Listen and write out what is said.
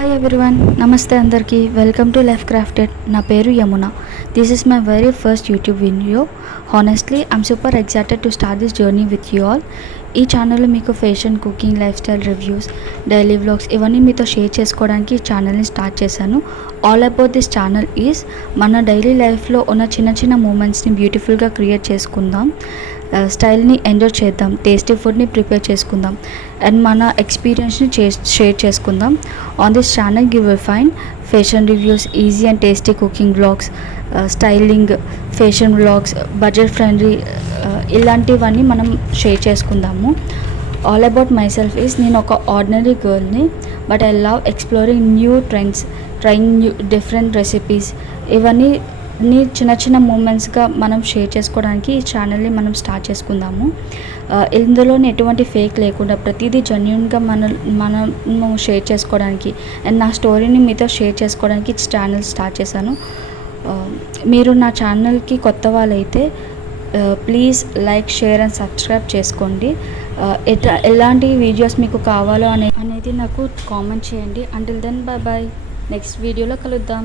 Hi everyone, నమస్తే అందరికీ. Welcome to life crafted. నా పేరు Yamuna. This is my very first YouTube video. Honestly I'm super excited to start this journey with you all. ఈ ఛానల్లో మీకు fashion, cooking, life style reviews, daily vlogs ఇవన్నీ మీతో share చేసుకోవడానికి ఈ ఛానల్ని స్టార్ట్ చేశాను. All about this channel is మన డైలీ లైఫ్లో ఉన్న చిన్న చిన్న మూమెంట్స్ని బ్యూటిఫుల్గా క్రియేట్ చేసుకుందాం, స్టైల్ని ఎంజాయ్ చేద్దాం, టేస్టీ ఫుడ్ని ప్రిపేర్ చేసుకుందాం అండ్ మన ఎక్స్పీరియన్స్ని షేర్ చేసుకుందాం. On this channel you will find fashion reviews, easy and tasty cooking vlogs, styling, fashion vlogs, budget friendly, ఇలాంటివన్నీ మనం షేర్ చేసుకుందాము. All about myself is నేను ఒక ఆర్డినరీ గర్ల్ని, but I love exploring new trends, trying new different recipes. ఇవన్నీ చిన్న చిన్న మూమెంట్స్గా మనం షేర్ చేసుకోవడానికి ఈ ఛానల్ని మనం స్టార్ట్ చేసుకుందాము. ఇందులోనే ఎటువంటి ఫేక్ లేకుండా ప్రతిదీ జెన్యూన్గా మనము షేర్ చేసుకోవడానికి అండ్ నా స్టోరీని మీతో షేర్ చేసుకోవడానికి ఈ ఛానల్ స్టార్ట్ చేశాను. మీరు నా ఛానల్కి కొత్త వాళ్ళైతే please like, share and subscribe చేసుకోండి. ఎలాంటి వీడియోస్ మీకు కావాలో అనేది నాకు కామెంట్ చేయండి. Until then bye bye. Next వీడియోలో కలుద్దాం.